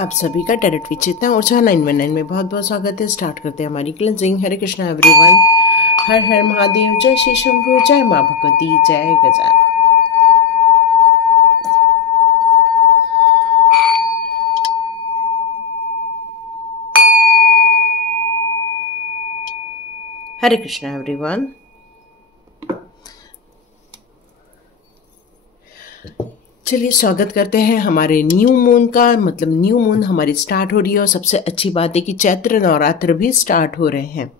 आप सभी का टैरेट विद चेतना ऊर्जा 919 में बहुत बहुत स्वागत है। स्टार्ट करते हैं हमारी क्लेंजिंग। हरे कृष्णा एवरीवन। हर हर महादेव। जय श्री शंभू। जय माँ भगवती। जय गजानन। हरे कृष्णा एवरीवन। चलिए स्वागत करते हैं हमारे न्यू मून का। मतलब न्यू मून हमारी स्टार्ट हो रही है और सबसे अच्छी बात है कि चैत्र नवरात्र भी स्टार्ट हो रहे हैं।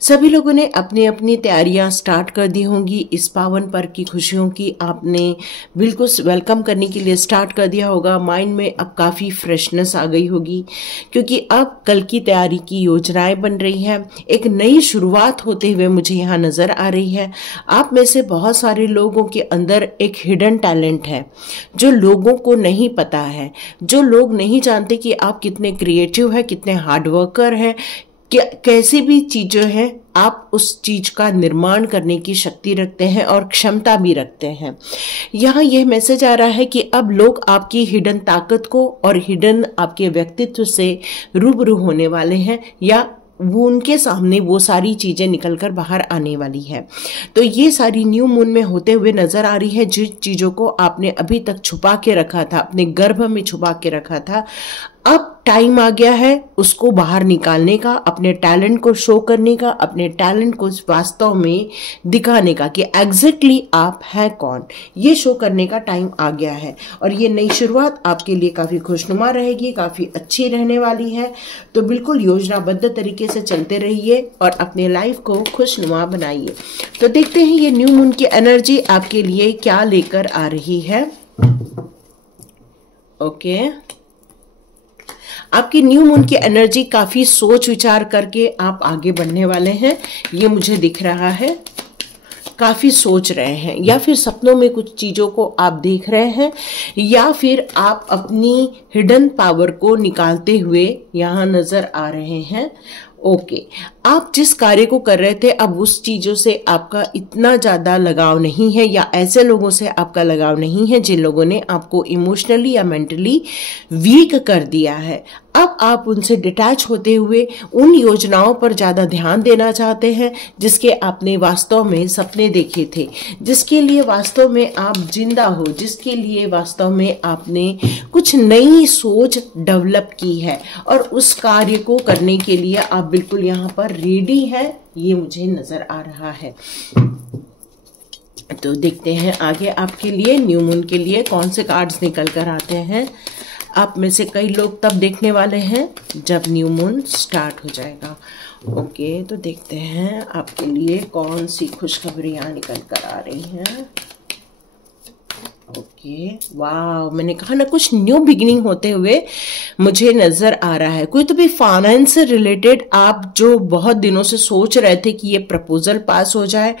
सभी लोगों ने अपनी अपनी तैयारियां स्टार्ट कर दी होंगी। इस पावन पर्व की खुशियों की आपने बिल्कुल वेलकम करने के लिए स्टार्ट कर दिया होगा। माइंड में अब काफ़ी फ्रेशनेस आ गई होगी क्योंकि अब कल की तैयारी की योजनाएं बन रही हैं। एक नई शुरुआत होते हुए मुझे यहाँ नज़र आ रही है। आप में से बहुत सारे लोगों के अंदर एक हिडन टैलेंट है जो लोगों को नहीं पता है, जो लोग नहीं जानते कि आप कितने क्रिएटिव है, कितने हार्डवर्कर हैं, कैसी भी चीज़ें हैं, आप उस चीज का निर्माण करने की शक्ति रखते हैं और क्षमता भी रखते हैं। यहाँ यह मैसेज आ रहा है कि अब लोग आपकी हिडन ताकत को और हिडन आपके व्यक्तित्व से रूबरू होने वाले हैं या वो उनके सामने वो सारी चीज़ें निकलकर बाहर आने वाली है। तो ये सारी न्यू मून में होते हुए नज़र आ रही है। जिन चीज़ों को आपने अभी तक छुपा के रखा था, अपने गर्भ में छुपा के रखा था, अब टाइम आ गया है उसको बाहर निकालने का, अपने टैलेंट को शो करने का, अपने टैलेंट को वास्तव में दिखाने का कि एग्जैक्टली आप हैं कौन, ये शो करने का टाइम आ गया है। और ये नई शुरुआत आपके लिए काफ़ी खुशनुमा रहेगी, काफ़ी अच्छी रहने वाली है। तो बिल्कुल योजनाबद्ध तरीके से चलते रहिए और अपने लाइफ को खुशनुमा बनाइए। तो देखते हैं ये न्यू मून की एनर्जी आपके लिए क्या लेकर आ रही है। ओके, आपकी न्यू मून की एनर्जी काफ़ी सोच विचार करके आप आगे बढ़ने वाले हैं, ये मुझे दिख रहा है। काफ़ी सोच रहे हैं या फिर सपनों में कुछ चीज़ों को आप देख रहे हैं या फिर आप अपनी हिडन पावर को निकालते हुए यहाँ नज़र आ रहे हैं। ओके, आप जिस कार्य को कर रहे थे अब उस चीज़ों से आपका इतना ज़्यादा लगाव नहीं है या ऐसे लोगों से आपका लगाव नहीं है जिन लोगों ने आपको इमोशनली या मेंटली वीक कर दिया है। अब आप उनसे डिटैच होते हुए उन योजनाओं पर ज़्यादा ध्यान देना चाहते हैं जिसके आपने वास्तव में सपने देखे थे, जिसके लिए वास्तव में आप जिंदा हो, जिसके लिए वास्तव में आपने कुछ नई सोच डेवलप की है और उस कार्य को करने के लिए आप बिल्कुल यहाँ पर रेडी है, ये मुझे नजर आ रहा है। तो देखते हैं आगे आपके लिए न्यू मून के लिए कौन से कार्ड्स निकल कर आते हैं। आप में से कई लोग तब देखने वाले हैं जब न्यू मून स्टार्ट हो जाएगा। ओके, तो देखते हैं आपके लिए कौन सी खुशखबरियां निकल कर आ रही हैं। ओके, वाह, मैंने कहा ना कुछ न्यू बिगिनिंग होते हुए मुझे नजर आ रहा है। कोई तो भी फाइनेंस से रिलेटेड आप जो बहुत दिनों से सोच रहे थे कि ये प्रपोजल पास हो जाए,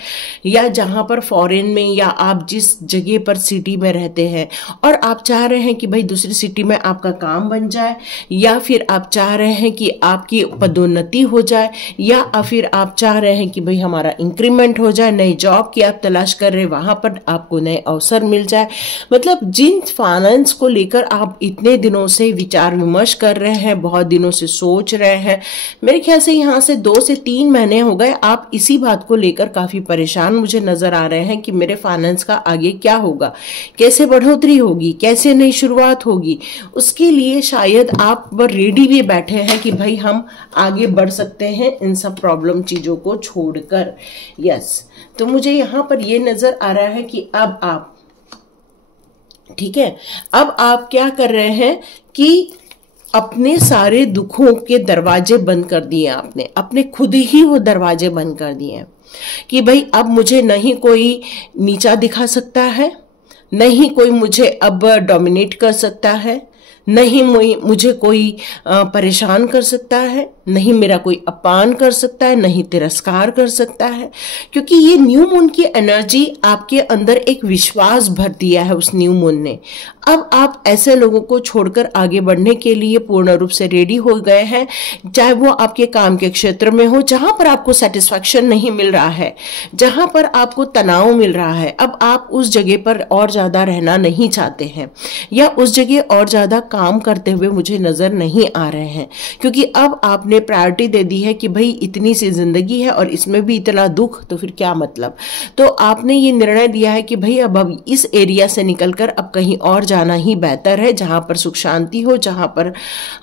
या जहां पर फॉरेन में या आप जिस जगह पर सिटी में रहते हैं और आप चाह रहे हैं कि भाई दूसरी सिटी में आपका काम बन जाए, या फिर आप चाह रहे हैं कि आपकी पदोन्नति हो जाए, या फिर आप चाह रहे हैं कि भाई हमारा इंक्रीमेंट हो जाए, नई जॉब की आप तलाश कर रहे हैं, वहां पर आपको नए अवसर मिल जाए। मतलब जिन फाइनेंस को लेकर आप इतने दिनों से विचार विमर्श कर रहे हैं, बहुत दिनों से सोच रहे हैं, मेरे ख्याल से यहाँ से 2 से 3 महीने हो गए आप इसी बात को लेकर काफी परेशान मुझे नजर आ रहे हैं कि मेरे फाइनेंस का आगे क्या होगा, कैसे बढ़ोतरी होगी, कैसे नई शुरुआत होगी। उसके लिए शायद आप रेडी भी बैठे हैं कि भाई हम आगे बढ़ सकते हैं इन सब प्रॉब्लम चीजों को छोड़कर। यस, तो मुझे यहाँ पर ये नजर आ रहा है कि अब आप ठीक है, अब आप क्या कर रहे हैं कि अपने सारे दुखों के दरवाजे बंद कर दिए आपने, अपने खुद ही वो दरवाजे बंद कर दिए हैं कि भाई अब मुझे नहीं कोई नीचा दिखा सकता है, नहीं कोई मुझे अब डोमिनेट कर सकता है, नहीं मुझे कोई परेशान कर सकता है, नहीं मेरा कोई अपमान कर सकता है, नहीं तिरस्कार कर सकता है, क्योंकि ये न्यू मून की एनर्जी आपके अंदर एक विश्वास भर दिया है उस न्यू मून ने। अब आप ऐसे लोगों को छोड़कर आगे बढ़ने के लिए पूर्ण रूप से रेडी हो गए हैं, चाहे वो आपके काम के क्षेत्र में हो जहां पर आपको सेटिस्फैक्शन नहीं मिल रहा है, जहां पर आपको तनाव मिल रहा है। अब आप उस जगह पर और ज्यादा रहना नहीं चाहते हैं, या उस जगह और ज्यादा काम करते हुए मुझे नजर नहीं आ रहे हैं, क्योंकि अब आपने प्रायोरिटी दे दी है कि भाई इतनी सी जिंदगी है और इसमें भी इतना दुख, तो फिर क्या मतलब। तो आपने ये निर्णय दिया है कि भाई अब इस एरिया से निकलकर अब कहीं और जाना ही बेहतर है, जहां पर सुख शांति हो, जहां पर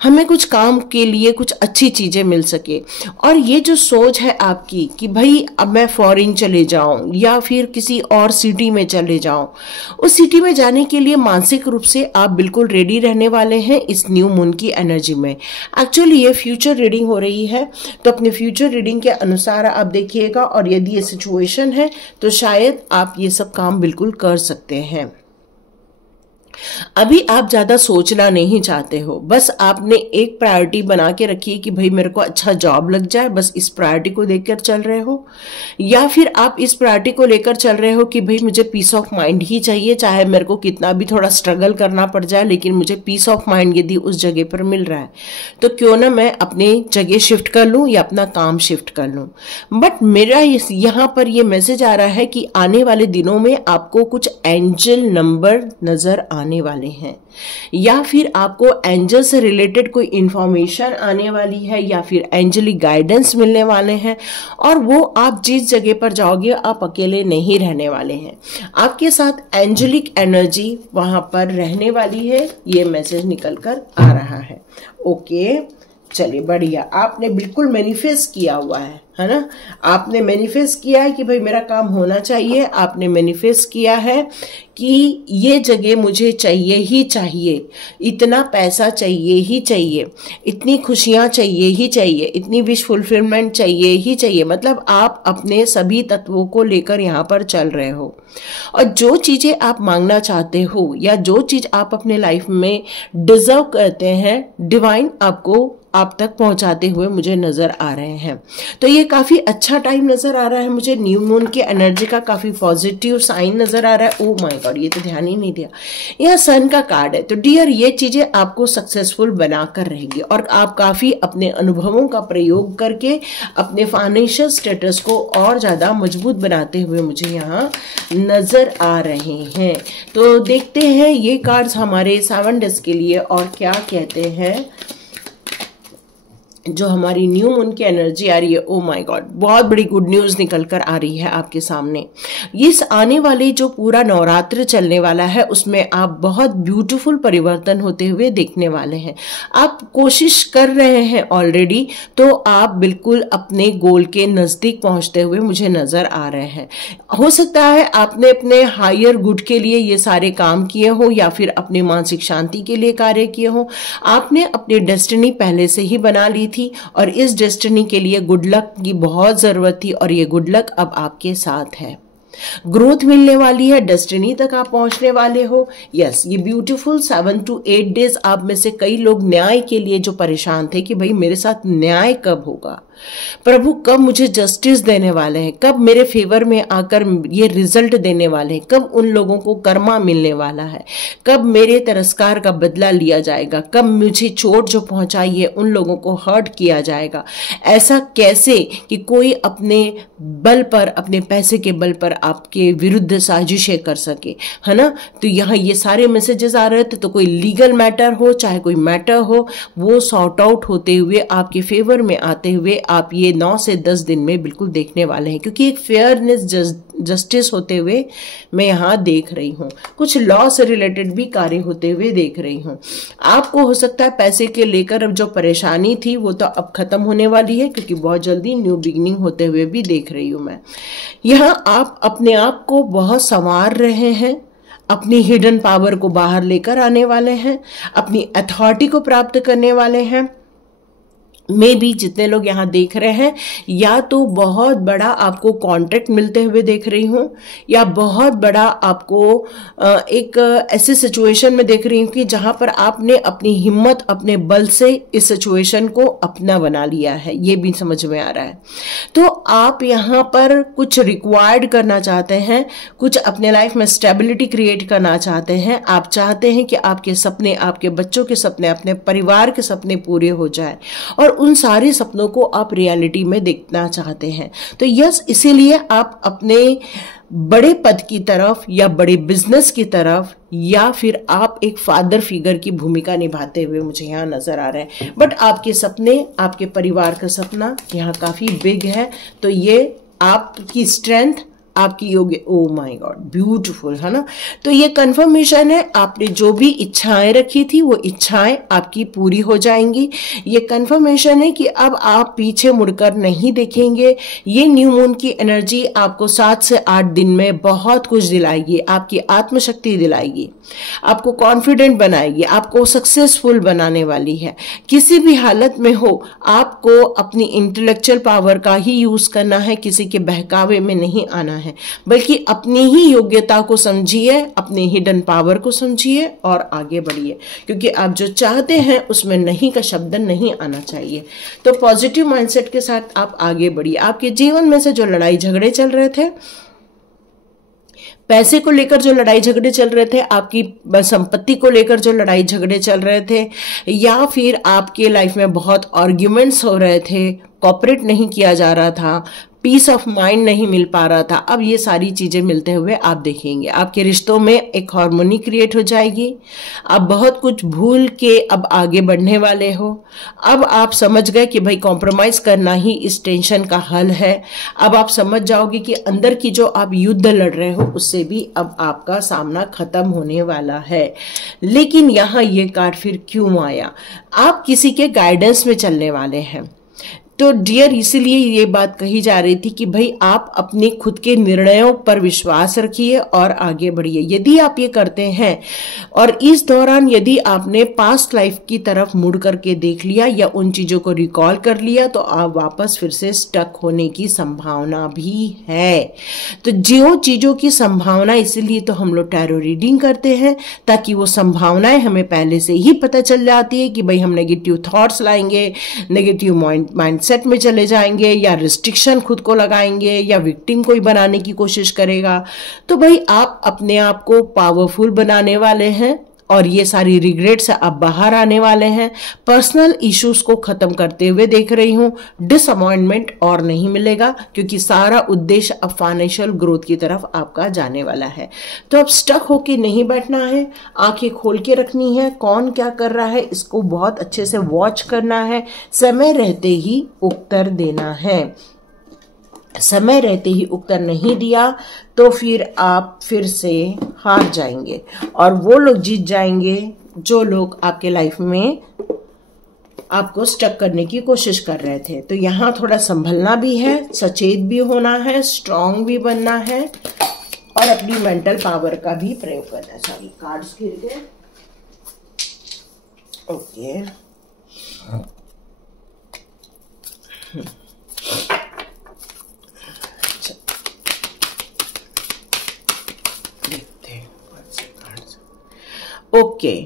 हमें कुछ काम के लिए कुछ अच्छी चीजें मिल सके। और ये जो सोच है आपकी कि भाई अब मैं फॉरेन चले जाऊं या फिर किसी और सिटी में चले जाऊं, उस सिटी में जाने के लिए मानसिक रूप से आप बिल्कुल रेडी रहने वाले हैं इस न्यू मून की एनर्जी में। एक्चुअली ये फ्यूचर रीडिंग हो रही है, तो अपने फ्यूचर रीडिंग के अनुसार आप देखिएगा, और यदि ये सिचुएशन है तो शायद आप ये सब काम बिल्कुल कर सकते हैं। अभी आप ज्यादा सोचना नहीं चाहते हो, बस आपने एक प्रायोरिटी बना के रखी है कि भाई मेरे को अच्छा जॉब लग जाए, बस इस प्रायोरिटी को लेकर चल रहे हो। या फिर आप इस प्रायोरिटी को लेकर चल रहे हो कि भाई मुझे पीस ऑफ माइंड ही चाहिए, चाहे मेरे को कितना भी थोड़ा स्ट्रगल करना पड़ जाए, लेकिन मुझे पीस ऑफ माइंड यदि उस जगह पर मिल रहा है तो क्यों ना मैं अपनी जगह शिफ्ट कर लूं या अपना काम शिफ्ट कर लूं। बट मेरा यहाँ पर ये मैसेज आ रहा है कि आने वाले दिनों में आपको कुछ एंजल नंबर नजर आने वाले हैं, या फिर आपको एंजल से रिलेटेड कोई इंफॉर्मेशन आने वाली है, या फिर एंजलिक गाइडेंस मिलने वाले हैं। और वो आप जिस जगह पर जाओगे आप अकेले नहीं रहने वाले हैं, आपके साथ एंजलिक एनर्जी वहां पर रहने वाली है, ये मैसेज निकल कर आ रहा है। ओके, चलिए बढ़िया, आपने बिल्कुल मैनिफेस्ट किया हुआ है ना। आपने मैनिफेस्ट किया है कि भाई मेरा काम होना चाहिए, आपने मैनिफेस्ट किया है कि ये जगह मुझे चाहिए ही चाहिए, इतना पैसा चाहिए ही चाहिए, इतनी खुशियां चाहिए ही चाहिए, इतनी विश फुलफिलमेंट चाहिए ही चाहिए। मतलब आप अपने सभी तत्वों को लेकर यहाँ पर चल रहे हो, और जो चीजें आप मांगना चाहते हो या जो चीज आप अपने लाइफ में डिजर्व करते हैं, डिवाइन आपको आप तक पहुंचाते हुए मुझे नजर आ रहे हैं। तो ये काफी अच्छा टाइम नजर आ रहा है मुझे, न्यू मून की एनर्जी का काफी पॉजिटिव साइन नजर आ रहा है। ओ माय गॉड, ये तो ध्यान ही नहीं दिया, यह सन का कार्ड है। तो डियर, ये चीजें आपको सक्सेसफुल बनाकर रहेगी, और आप काफी अपने अनुभवों का प्रयोग करके अपने फाइनेंशियल स्टेटस को और ज्यादा मजबूत बनाते हुए मुझे यहाँ नजर आ रहे हैं। तो देखते हैं ये कार्ड्स हमारे 7 डेज के लिए और क्या कहते हैं। जो हमारी न्यू मून की एनर्जी आ रही है, ओ माय गॉड, बहुत बड़ी गुड न्यूज निकल कर आ रही है आपके सामने। इस आने वाले जो पूरा नवरात्र चलने वाला है उसमें आप बहुत ब्यूटीफुल परिवर्तन होते हुए देखने वाले हैं। आप कोशिश कर रहे हैं ऑलरेडी, तो आप बिल्कुल अपने गोल के नजदीक पहुंचते हुए मुझे नजर आ रहे हैं। हो सकता है आपने अपने हायर गुड के लिए ये सारे काम किए हो, या फिर अपनी मानसिक शांति के लिए कार्य किए हो। आपने अपनी डेस्टिनी पहले से ही बना ली थी, और इस डेस्टिनी के लिए गुड लक की बहुत जरूरत थी, और ये गुड लक अब आपके साथ है। ग्रोथ मिलने वाली है, डेस्टिनी तक आप पहुंचने वाले हो। यस, ये ब्यूटीफुल 7 to 8 डेज आप में से कई लोग न्याय के लिए जो परेशान थे कि भाई मेरे साथ न्याय कब होगा, प्रभु कब मुझे जस्टिस देने वाले हैं, कब मेरे फेवर में आकर ये रिजल्ट देने वाले हैं, कब उन लोगों को कर्मा मिलने वाला है, कब मेरे तिरस्कार का बदला लिया जाएगा, कब मुझे चोट जो पहुंचाई है उन लोगों को हर्ट किया जाएगा। ऐसा कैसे कि कोई अपने बल पर, अपने पैसे के बल पर आपके विरुद्ध साजिशें कर सके, है ना। तो यहाँ ये सारे मैसेजेस आ रहे थे। तो कोई लीगल मैटर हो, चाहे कोई मैटर हो, वो सॉर्ट आउट होते हुए आपके फेवर में आते हुए आप ये 9 से 10 दिन में बिल्कुल देखने वाले हैं, क्योंकि एक फेयरनेस जस्टिस होते हुए मैं यहाँ देख रही हूँ। कुछ लॉ से रिलेटेड भी कार्य होते हुए देख रही हूँ। आपको हो सकता है पैसे के लेकर अब जो परेशानी थी वो तो अब खत्म होने वाली है, क्योंकि बहुत जल्दी न्यू बिगिनिंग होते हुए भी देख रही हूँ मैं। यहाँ आप अपने आप को बहुत संवार रहे हैं, अपनी हिडन पावर को बाहर लेकर आने वाले हैं, अपनी अथॉरिटी को प्राप्त करने वाले हैं, में भी जितने लोग यहाँ देख रहे हैं, या तो बहुत बड़ा आपको कॉन्ट्रैक्ट मिलते हुए देख रही हूँ, या बहुत बड़ा आपको एक ऐसी सिचुएशन में देख रही हूँ कि जहां पर आपने अपनी हिम्मत, अपने बल से इस सिचुएशन को अपना बना लिया है, ये भी समझ में आ रहा है। तो आप यहाँ पर कुछ रिक्वायर्ड करना चाहते हैं, कुछ अपने लाइफ में स्टेबिलिटी क्रिएट करना चाहते हैं। आप चाहते हैं कि आपके सपने, आपके बच्चों के सपने, अपने परिवार के सपने पूरे हो जाए, और उन सारे सपनों को आप रियलिटी में देखना चाहते हैं। तो यस, इसीलिए आप अपने बड़े पद की तरफ, या बड़े बिजनेस की तरफ, या फिर आप एक फादर फिगर की भूमिका निभाते हुए मुझे यहाँ नजर आ रहे हैं। बट आपके सपने, आपके परिवार का सपना यहाँ काफी बिग है। तो ये आपकी स्ट्रेंथ, आपकी योग्य, ओ माय गॉड, ब्यूटीफुल, है ना। तो ये कंफर्मेशन है, आपने जो भी इच्छाएं रखी थी वो इच्छाएं आपकी पूरी हो जाएंगी। ये कंफर्मेशन है कि अब आप पीछे मुड़कर नहीं देखेंगे। ये न्यू मून की एनर्जी आपको 7 से 8 दिन में बहुत कुछ दिलाएगी, आपकी आत्मशक्ति दिलाएगी, आपको कॉन्फिडेंट बनाएगी, आपको सक्सेसफुल बनाने वाली है। किसी भी हालत में हो, आपको अपनी इंटेलेक्चुअल पावर का ही यूज करना है, किसी के बहकावे में नहीं आना है, बल्कि अपनी ही योग्यता को समझिए, अपने हिडन पावर को समझिए और आगे बढ़िए, क्योंकि आप जो चाहते हैं उसमें नहीं का शब्द नहीं आना चाहिए। तो पॉजिटिव माइंडसेट के साथ आप आगे बढ़िए। आपके जीवन में से जो लड़ाई झगड़े चल रहे थे, पैसे को लेकर जो लड़ाई झगड़े चल रहे थे, आपकी संपत्ति को लेकर जो लड़ाई झगड़े चल रहे थे, या फिर आपके लाइफ में बहुत आर्ग्यूमेंट्स हो रहे थे, कॉपरेट नहीं किया जा रहा था, पीस ऑफ माइंड नहीं मिल पा रहा था, अब ये सारी चीजें मिलते हुए आप देखेंगे। आपके रिश्तों में एक हार्मोनी क्रिएट हो जाएगी। आप बहुत कुछ भूल के अब आगे बढ़ने वाले हो। अब आप समझ गए कि भाई कॉम्प्रोमाइज करना ही इस टेंशन का हल है। अब आप समझ जाओगे कि अंदर की जो आप युद्ध लड़ रहे हो उससे भी अब आपका सामना खत्म होने वाला है। लेकिन यहाँ ये कार्ड फिर क्यों आया? आप किसी के गाइडेंस में चलने वाले हैं। तो डियर, इसीलिए ये बात कही जा रही थी कि भाई आप अपने खुद के निर्णयों पर विश्वास रखिए और आगे बढ़िए। यदि आप ये करते हैं और इस दौरान यदि आपने पास्ट लाइफ की तरफ मुड़ करके देख लिया या उन चीजों को रिकॉल कर लिया, तो आप वापस फिर से स्टक होने की संभावना भी है। तो जो चीजों की संभावना, इसीलिए तो हम लोग टैरो रीडिंग करते हैं, ताकि वो संभावनाएं हमें पहले से ही पता चल जाती है कि भाई हम नेगेटिव थॉट्स लाएंगे, नेगेटिव माइंड सेट में चले जाएंगे, या रिस्ट्रिक्शन खुद को लगाएंगे, या विक्टिम को ही बनाने की कोशिश करेगा। तो भाई आप अपने आप को पावरफुल बनाने वाले हैं और ये सारी रिग्रेट्स अब बाहर आने वाले हैं। पर्सनल इश्यूज को खत्म करते हुए देख रही हूं। डिसअपॉइंटमेंट और नहीं मिलेगा, क्योंकि सारा उद्देश्य अब फाइनेंशियल ग्रोथ की तरफ आपका जाने वाला है। तो अब स्टक होके नहीं बैठना है, आंखें खोल के रखनी है। कौन क्या कर रहा है इसको बहुत अच्छे से वॉच करना है। समय रहते ही उत्तर देना है। समय रहते ही उत्तर नहीं दिया तो फिर आप फिर से हार जाएंगे, और वो लोग जीत जाएंगे जो लोग आपके लाइफ में आपको स्टक करने की कोशिश कर रहे थे। तो यहाँ थोड़ा संभलना भी है, सचेत भी होना है, स्ट्रांग भी बनना है, और अपनी मेंटल पावर का भी प्रयोग करना है। सॉरी, कार्ड्स गिर गए। ओके, ओके,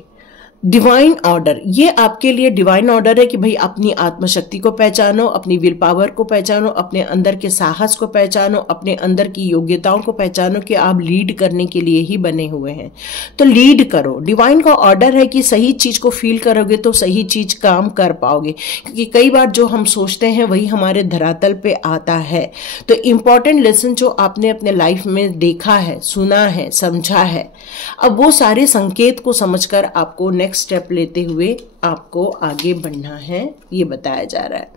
डिवाइन ऑर्डर, ये आपके लिए डिवाइन ऑर्डर है कि भाई अपनी आत्मशक्ति को पहचानो, अपनी विल पावर को पहचानो, अपने अंदर के साहस को पहचानो, अपने अंदर की योग्यताओं को पहचानो कि आप लीड करने के लिए ही बने हुए हैं। तो लीड करो। डिवाइन का ऑर्डर है कि सही चीज को फील करोगे तो सही चीज काम कर पाओगे, क्योंकि कई बार जो हम सोचते हैं वही हमारे धरातल पे आता है। तो इंपॉर्टेंट लेसन जो आपने अपने लाइफ में देखा है, सुना है, समझा है, अब वो सारे संकेत को समझकर आपको नेक्स्ट स्टेप लेते हुए आपको आगे बढ़ना है, ये बताया जा रहा है।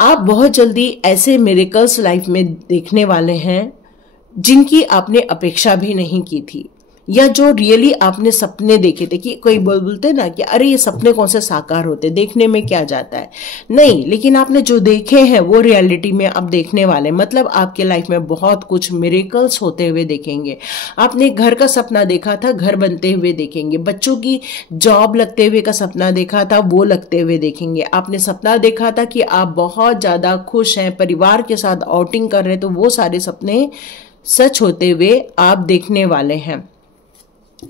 आप बहुत जल्दी ऐसे मिरेकल्स लाइफ में देखने वाले हैं जिनकी आपने अपेक्षा भी नहीं की थी। या जो रियली आपने सपने देखे थे, कि कोई बोलते ना कि अरे ये सपने कौन से साकार होते, देखने में क्या जाता है, नहीं, लेकिन आपने जो देखे हैं वो रियलिटी में अब देखने वाले, मतलब आपके लाइफ में बहुत कुछ मिरेकल्स होते हुए देखेंगे। आपने घर का सपना देखा था, घर बनते हुए देखेंगे। बच्चों की जॉब लगते हुए का सपना देखा था, वो लगते हुए देखेंगे। आपने सपना देखा था कि आप बहुत ज्यादा खुश हैं, परिवार के साथ आउटिंग कर रहे हैं, तो वो सारे सपने सच होते हुए आप देखने वाले हैं,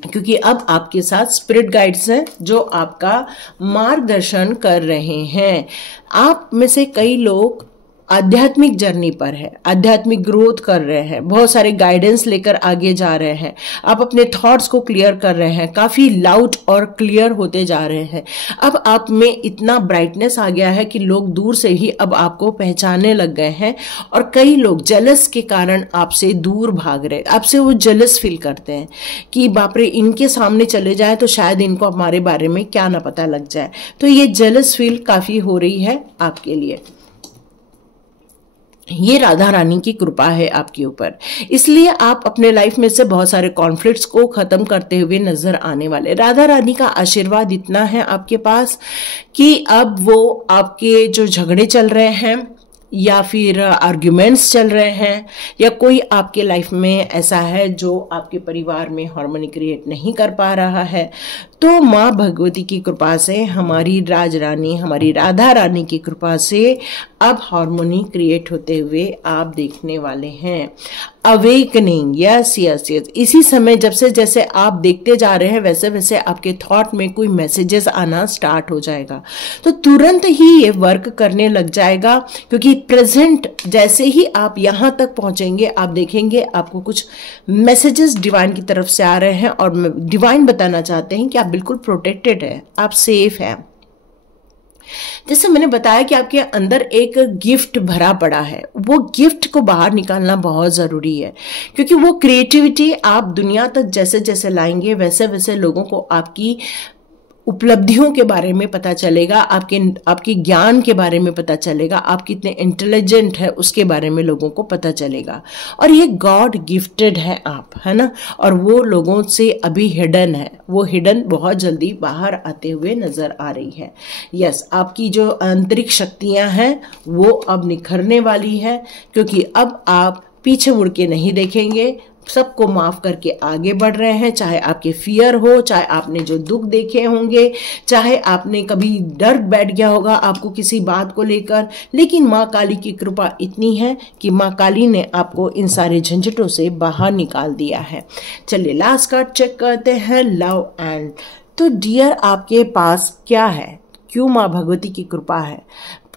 क्योंकि अब आपके साथ स्पिरिट गाइड्स हैं जो आपका मार्गदर्शन कर रहे हैं। आप में से कई लोग आध्यात्मिक जर्नी पर है, आध्यात्मिक ग्रोथ कर रहे हैं, बहुत सारे गाइडेंस लेकर आगे जा रहे हैं। आप अपने थॉट्स को क्लियर कर रहे हैं, काफी लाउड और क्लियर होते जा रहे हैं। अब आप में इतना ब्राइटनेस आ गया है कि लोग दूर से ही अब आपको पहचानने लग गए हैं, और कई लोग जेलस के कारण आपसे दूर भाग रहे, आपसे वो जेलस फील करते हैं कि बाप रे, इनके सामने चले जाए तो शायद इनको हमारे बारे में क्या ना पता लग जाए। तो ये जेलस फील काफी हो रही है आपके लिए। ये राधा रानी की कृपा है आपके ऊपर, इसलिए आप अपने लाइफ में से बहुत सारे कॉन्फ्लिक्ट्स को खत्म करते हुए नजर आने वाले। राधा रानी का आशीर्वाद इतना है आपके पास कि अब वो आपके जो झगड़े चल रहे हैं या फिर आर्ग्यूमेंट्स चल रहे हैं, या कोई आपके लाइफ में ऐसा है जो आपके परिवार में हार्मनी क्रिएट नहीं कर पा रहा है, तो माँ भगवती की कृपा से, हमारी राज रानी, हमारी राधा रानी की कृपा से अब हार्मोनी क्रिएट होते हुए आप देखने वाले हैं। Awakening, yes yes yes. इसी समय जब से जैसे आप देखते जा रहे हैं वैसे वैसे आपके थॉट में कोई मैसेजेस आना स्टार्ट हो जाएगा, तो तुरंत ही ये वर्क करने लग जाएगा, क्योंकि प्रेजेंट जैसे ही आप यहां तक पहुंचेंगे आप देखेंगे आपको कुछ मैसेजेस डिवाइन की तरफ से आ रहे हैं, और डिवाइन बताना चाहते हैं कि आप बिल्कुल प्रोटेक्टेड है, आप सेफ हैं। जैसे मैंने बताया कि आपके अंदर एक गिफ्ट भरा पड़ा है, वो गिफ्ट को बाहर निकालना बहुत जरूरी है, क्योंकि वो क्रिएटिविटी आप दुनिया तक जैसे जैसे लाएंगे वैसे वैसे लोगों को आपकी उपलब्धियों के बारे में पता चलेगा, आपके ज्ञान के बारे में पता चलेगा, आप कितने इंटेलिजेंट है उसके बारे में लोगों को पता चलेगा। और ये गॉड गिफ्टेड है आप, है ना, और वो लोगों से अभी हिडन है, वो हिडन बहुत जल्दी बाहर आते हुए नजर आ रही है। यस, आपकी जो आंतरिक शक्तियां हैं वो अब निखरने वाली है, क्योंकि अब आप पीछे मुड़ के नहीं देखेंगे, सबको माफ करके आगे बढ़ रहे हैं। चाहे आपके फियर हो, चाहे आपने जो दुख देखे होंगे, चाहे आपने कभी डर बैठ गया होगा आपको किसी बात को लेकर, लेकिन माँ काली की कृपा इतनी है कि माँ काली ने आपको इन सारे झंझटों से बाहर निकाल दिया है। चलिए लास्ट कार्ड चेक करते हैं, लव एंड। तो डियर, आपके पास क्या है? क्यों माँ भगवती की कृपा है?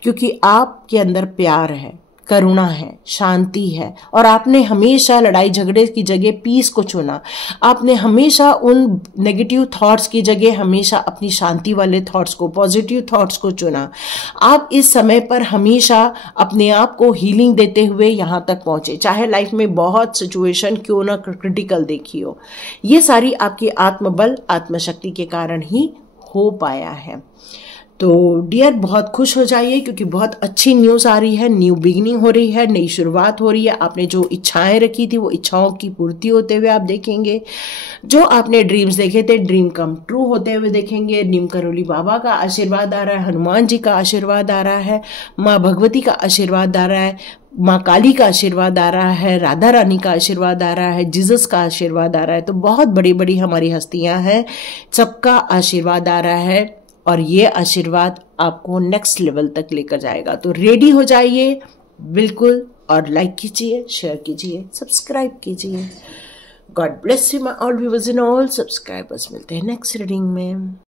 क्योंकि आपके अंदर प्यार है, करुणा है, शांति है, और आपने हमेशा लड़ाई झगड़े की जगह पीस को चुना। आपने हमेशा उन नेगेटिव थॉट्स की जगह हमेशा अपनी शांति वाले थॉट्स को, पॉजिटिव थॉट्स को चुना। आप इस समय पर हमेशा अपने आप को हीलिंग देते हुए यहाँ तक पहुंचे, चाहे लाइफ में बहुत सिचुएशन क्यों ना क्रिटिकल देखी हो। ये सारी आपकी आत्मबल, आत्मशक्ति के कारण ही हो पाया है। तो डियर, बहुत खुश हो जाइए, क्योंकि बहुत अच्छी न्यूज़ आ रही है, न्यू बिगिनिंग हो रही है, नई शुरुआत हो रही है। आपने जो इच्छाएं रखी थी वो इच्छाओं की पूर्ति होते हुए आप देखेंगे। जो आपने ड्रीम्स देखे थे, ड्रीम कम ट्रू होते हुए देखेंगे। नीम करोली बाबा का आशीर्वाद आ रहा है, हनुमान जी का आशीर्वाद आ रहा है, माँ भगवती का आशीर्वाद आ रहा है, माँ काली का आशीर्वाद आ रहा है, राधा रानी का आशीर्वाद आ रहा है, जीसस का आशीर्वाद आ रहा है। तो बहुत बड़ी बड़ी हमारी हस्तियां हैं, सबका आशीर्वाद आ रहा है, और ये आशीर्वाद आपको नेक्स्ट लेवल तक लेकर जाएगा। तो रेडी हो जाइए बिल्कुल, और लाइक कीजिए, शेयर कीजिए, सब्सक्राइब कीजिए। God bless you my all viewers and all subscribers. मिलते हैं नेक्स्ट रीडिंग में।